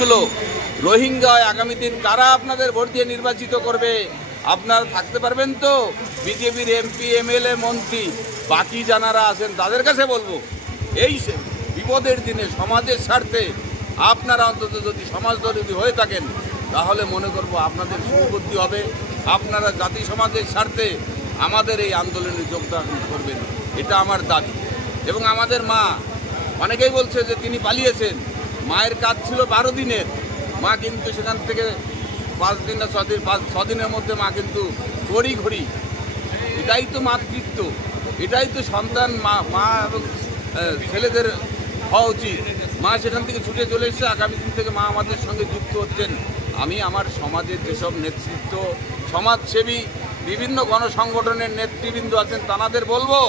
গুলো রোহিঙ্গা আগামী দিন কারা আপনাদের ভোট দিয়ে নির্বাচিত করবে? আপনারা থাকতে পারবেন তো? বিজেপির এমপি, এমএলএ, মন্ত্রী, বাকি যারা আছেন তাদের কাছে বলবো, এই বিপদের দিনে সমাজের স্বার্থে আপনারা অন্তত যদি সমাজদরদি হয়ে থাকেন তাহলে মনে করব আপনাদের সুবুদ্ধি হবে। আপনারা জাতি সমাজের স্বার্থে আমাদের এই আন্দোলনে যোগদান করবেন, এটা আমার দাবি। এবং আমাদের মা, অনেকেই বলছে যে তিনি পালিয়েছেন, মায়ের কাজ ছিল 12 দিনের, মা কিন্তু সেখান থেকে 5 দিন না 6 দিনের মধ্যে মা কিন্তু ঘড়ি ঘড়ি, এটাই তো মাতৃত্ব, এটাই তো সন্তান মা এবং ছেলেদের হওয়া উচিত। মা সেখান থেকে ছুটে চলে এসেছে, আগামী দিন থেকে মা আমাদের সঙ্গে যুক্ত হচ্ছেন। আমি আমার সমাজের যেসব নেতৃত্ব, সমাজসেবী, বিভিন্ন গণসংগঠনের নেতৃবৃন্দ আছেন তাদের বলবো,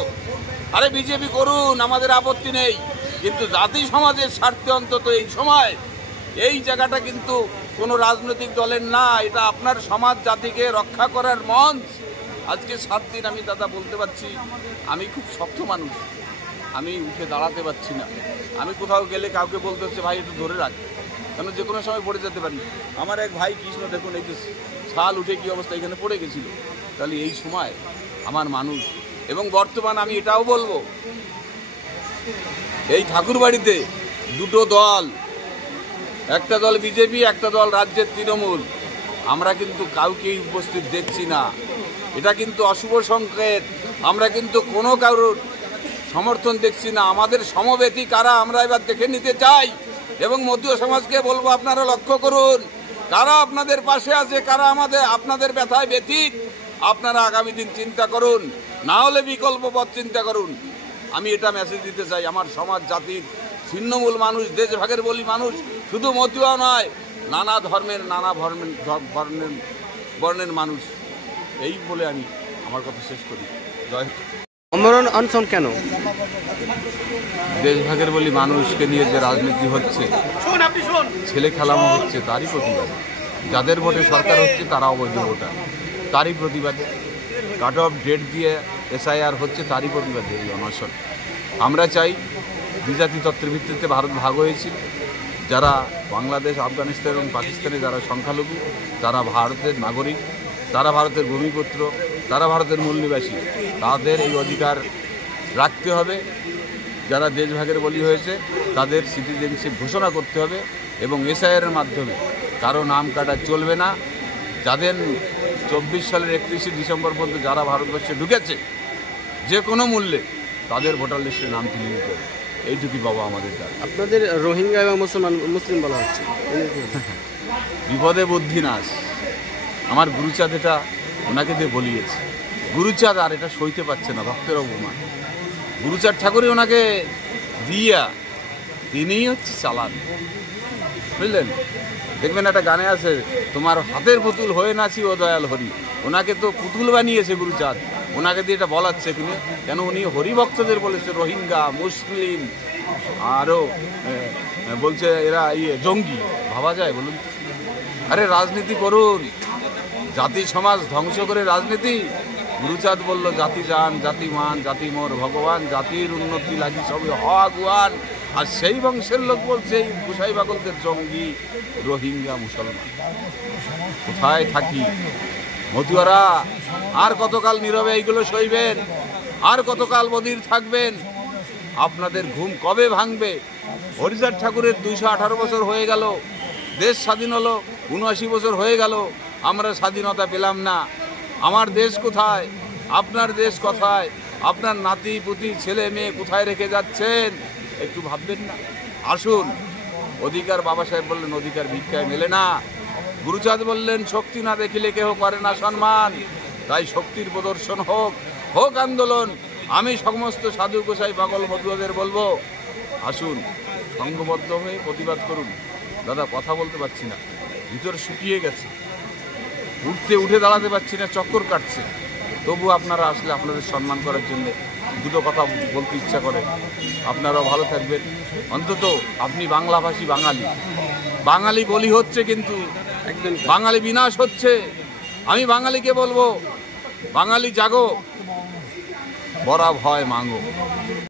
আরে বিজেপি করুন, আমাদের আপত্তি নেই, কিন্তু জাতি সমাজের স্বার্থে অন্তত এই সময় এই জায়গাটা কিন্তু কোনো রাজনৈতিক দলের না, এটা আপনার সমাজ জাতিকে রক্ষা করার মঞ্চ। আজকে 7 দিন আমি দাদা বলতে পারছি, আমি খুব শক্ত মানুষ, আমি উঠে দাঁড়াতে পারছি না। আমি কোথাও গেলে কাউকে বলতে হচ্ছে ভাই একটু ধরে রাখ, কেন যে কোনো সময় পড়ে যেতে পারি। আমার এক ভাই কৃষ্ণ দেখুন, এই যে ছাল উঠে কী অবস্থা, এখানে পড়ে গেছিল। তাহলে এই সময় আমার মানুষ, এবং বর্তমান আমি এটাও বলবো, এই ঠাকুরবাড়িতে দুটো দল, একটা দল বিজেপি, একটা দল রাজ্যের তৃণমূল, আমরা কিন্তু কাউকেই উপস্থিত দেখছি না। এটা কিন্তু অশুভ সংকেত। আমরা কিন্তু কোনো কারোর সমর্থন দেখছি না। আমাদের সমবেতী কারা আমরা এবার দেখে নিতে চাই, এবং মধ্যীয় সমাজকে বলবো আপনারা লক্ষ্য করুন কারা আপনাদের পাশে আছে, কারা আপনাদের ব্যথায় ব্যথিত। আপনারা আগামী দিন চিন্তা করুন, না হলে বিকল্প পথ চিন্তা করুন। আমি এটা মেসেজ দিতে চাই, আমার সমাজ জাতির ছিন্নমূল মানুষ, দেশভাগের বলি মানুষ, শুধু মতুয়া নয়, নানা ধর্মের, নানা বর্ণের মানুষ। এই বলে আমি আমার কথা শেষ করি। জয়। আমরণ অনশন কেন? দেশভাগের বলি মানুষকে নিয়ে যে রাজনীতি হচ্ছে, ছেলে খেলামো হচ্ছে, তারই প্রতিবাদ। যাদের ভোটে সরকার হচ্ছে তারা অবৈধ ভোটার, তারই প্রতিবাদে। কাট অফ ডেট দিয়ে SIR হচ্ছে, তারই প্রতিবাদে এই অনশন। আমরা চাই দ্বিজাতি তত্ত্বের ভিত্তিতে ভারত ভাগ হয়েছিল, যারা বাংলাদেশ, আফগানিস্তান এবং পাকিস্তানে যারা সংখ্যালঘু, তারা ভারতের নাগরিক, তারা ভারতের ভূমিপুত্র, তারা ভারতের মূল নিবাসী, তাদের এই অধিকার রাখতে হবে। যারা দেশভাগের বলি হয়েছে তাদের সিটিজেনশিপ ঘোষণা করতে হবে, এবং SIR এর মাধ্যমে কারো নাম কাটা চলবে না। যাদের 24 সালের 31শে ডিসেম্বর পর্যন্ত যারা ভারতবর্ষে ঢুকেছে যে কোনো মূল্যে, তাদের ভোটার লিস্টে নাম তুলে নিতে হবে। এইটুকুই বাবা আমাদের দাবি। আপনাদের রোহিঙ্গা এবং মুসলিম বলা হচ্ছে, বিপদে বুদ্ধি নাশ। আমার গুরুচাঁদ এটা ওনাকে দিয়ে বলিয়েছে। গুরুচাঁদ আর এটা সইতে পারছে না, ভক্তের অপমান। গুরুচাঁদ ঠাকুরই ওনাকে দিয়া, তিনিই হচ্ছে চালান, বুঝলেন? দেখবেন একটা গানে আছে, তোমার হাতের পুতুল হয়ে নাচি ও দয়াল হরি। ওনাকে তো পুতুল বানিয়েছে গুরুচাঁদ, ওনাকে দিয়ে এটা বলাচ্ছে কিনে। কেন উনি হরিভক্তদের বলেছে রোহিঙ্গা, মুসলিম, আরও বলছে এরা জঙ্গি। ভাবা যায় বলুন? আরে রাজনীতি করুন, জাতি সমাজ ধ্বংস করে রাজনীতি। গুরুচাঁদ বলল, জাতি জান, জাতি মান, জাতি মোর ভগবান, জাতির উন্নতি লাগি সবে হওয়ান। আর সেই বংশের লোক বলছে এই গুসাই পাগলদের জঙ্গি, রোহিঙ্গা, মুসলমান। কোথায় থাকি মতুয়ারা? আর কতকাল নীরবে এইগুলো সইবেন? আর কতকাল বধির থাকবেন? আপনাদের ঘুম কবে ভাঙবে? হরিচাঁদ ঠাকুরের 218 বছর হয়ে গেল, দেশ স্বাধীন হলো, 79 বছর হয়ে গেল, আমরা স্বাধীনতা পেলাম না। আমার দেশ কোথায়? আপনার দেশ কোথায়? আপনার নাতি পুতি, ছেলে মেয়ে কোথায় রেখে যাচ্ছেন? একটু ভাববেন না? আসুন, অধিকার, বাবা সাহেব বললেন অধিকার ভিক্ষায় মেলে না। গুরুচাঁদ বললেন শক্তি না দেখিলে কেহ করে না সম্মান। তাই শক্তির প্রদর্শন হোক, হোক আন্দোলন। আমি সমস্ত সাধু গোসাই পাগল মতুয়াদের বলবো, আসুন সংঘবদ্ধ হয়ে প্রতিবাদ করুন। দাদা কথা বলতে পারছি না, ভিতর শুকিয়ে গেছে, উঠে দাঁড়াতে পারছি না, চক্কর কাটছে। তবু আপনারা আসলে আপনাদের সম্মান করার জন্য দুটো কথা বলতে ইচ্ছা করে। আপনারাও ভালো থাকবেন। অন্তত আপনি বাংলাভাষী বাঙালি, বাঙালি বলি হচ্ছে, কিন্তু একদম বাঙালি বিনাশ হচ্ছে। আমি বাঙালিকে বলবো, বাঙালি জাগো, বরা ভয় মাঙ্গো।